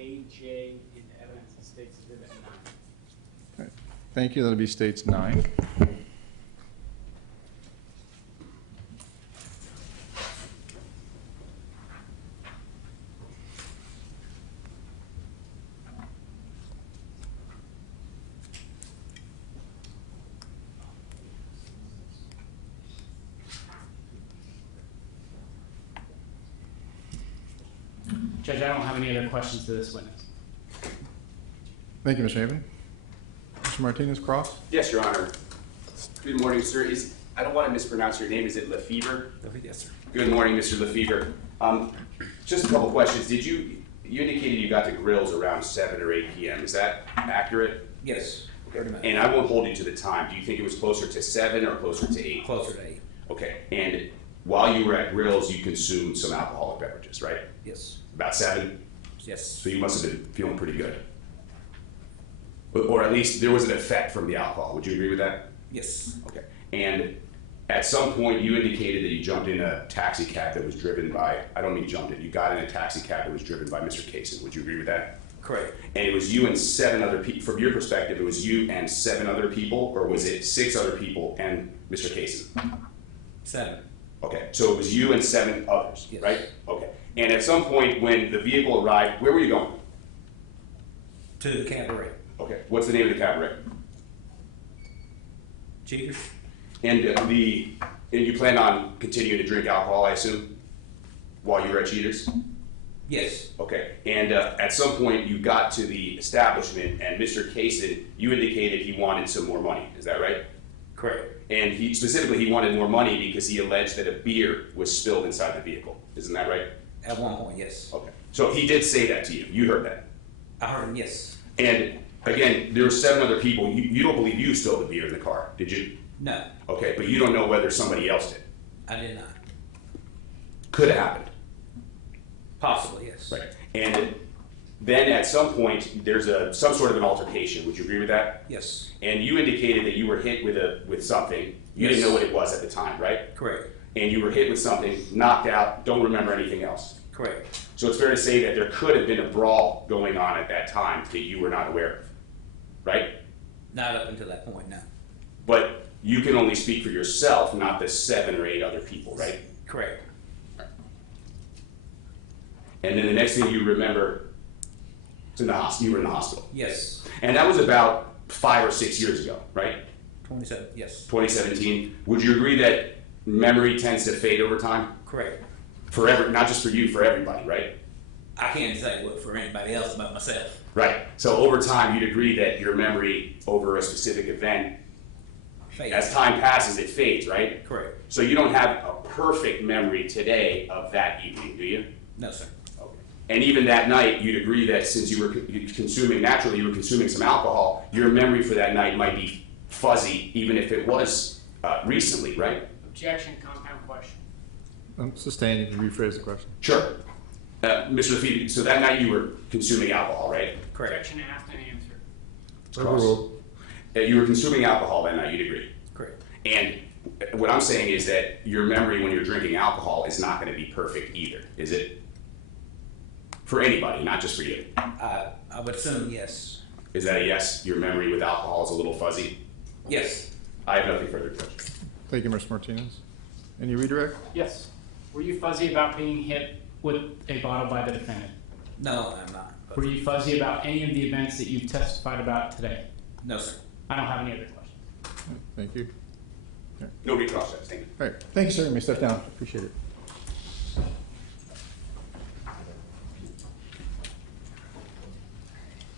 AJ in evidence of State's Exhibit 9. Okay. Thank you. That'll be States 9. Judge, I don't have any other questions to this witness. Thank you, Mr. Haven. Mr. Martinez-Cross? Yes, Your Honor. Good morning, sir. I don't want to mispronounce your name. Is it Lefevre? Yes, sir. Good morning, Mr. Lefevre. Just a couple questions. You indicated you got to Grills around 7 or 8 p.m. Is that accurate? Yes, pretty much. And I won't hold you to the time. Do you think it was closer to 7 or closer to 8? Closer to 8. Okay. And while you were at Grills, you consumed some alcoholic beverages, right? Yes. About 7? Yes. So you must have been feeling pretty good. Or at least there was an effect from the alcohol. Would you agree with that? Yes. Okay. And at some point you indicated that you jumped in a taxi cab that was driven by, I don't mean jumped in, you got in a taxi cab that was driven by Mr. Kaysen. Would you agree with that? Correct. And it was you and 7 other people, from your perspective, it was you and 7 other people, or was it 6 other people and Mr. Kaysen? 7. Okay, so it was you and 7 others, Yes. right? Okay. And at some point when the vehicle arrived, where were you going? To the cabaret. Okay, what's the name of the cabaret? Cheaters? And you planned on continuing to drink alcohol, I assume, while you were at Cheaters? Yes. Okay, and at some point you got to the establishment and Mr. Kaysen, you indicated he wanted some more money, is that right? Correct. And he wanted more money because he alleged that a beer was spilled inside the vehicle, isn't that right? At one point, yes. Okay, so he did say that to you, you heard that? I heard him, yes. And again, there were 7 other people, you don't believe you spilled the beer in the car, did you? No, Okay, but you don't know whether somebody else did. I did not. Could have happened. Possibly, yes. Right. And then at some point, there's some sort of an altercation. Would you agree with that? Yes. And you indicated that you were hit with something. You Yes. didn't know what it was at the time, right? Correct. And you were hit with something, knocked out, don't remember anything else. Correct. So it's fair to say that there could have been a brawl going on at that time that you were not aware of, right? Not up until that point, no. But you can only speak for yourself, not the 7 or 8 other people, right? Correct. And then the next thing you remember, it's in the hospital. You were in the hospital. Yes. And that was about 5 or 6 years ago, right? 27, yes. 2017. Would you agree that memory tends to fade over time? Correct. Forever, not just for you, for everybody, right? I can't say what for anybody else but myself. Right. So over time, you'd agree that your memory over a specific event, Fake. as time passes, it fades, right? Correct. So you don't have a perfect memory today of that evening, do you? No, sir. Okay. And even that night, you'd agree that since you were consuming some alcohol, your memory for that night might be fuzzy, even if it was recently, right? Objection, compound question. Sustained. You can rephrase the question. Sure. Mr. Lefevre, so that night you were consuming alcohol, right? Correct. Objection asked and answered. Overruled. You were consuming alcohol that night, you'd agree? Correct. And what I'm saying is that your memory when you're drinking alcohol is not going to be perfect either, is it? For anybody, not just for you. I would assume yes. Is that a yes? Your memory with alcohol is a little fuzzy? Yes. I have nothing further to question. Thank you, Mr. Martinez. Any redirect? Yes. Were you fuzzy about being hit with a bottle by the defendant? No, I'm not. But Were you fuzzy about any of the events that you testified about today? no, sir. I don't have any other questions. Thank you. Nobody cross that, thank you. All right. Thank you, sir. You may step down. Appreciate it.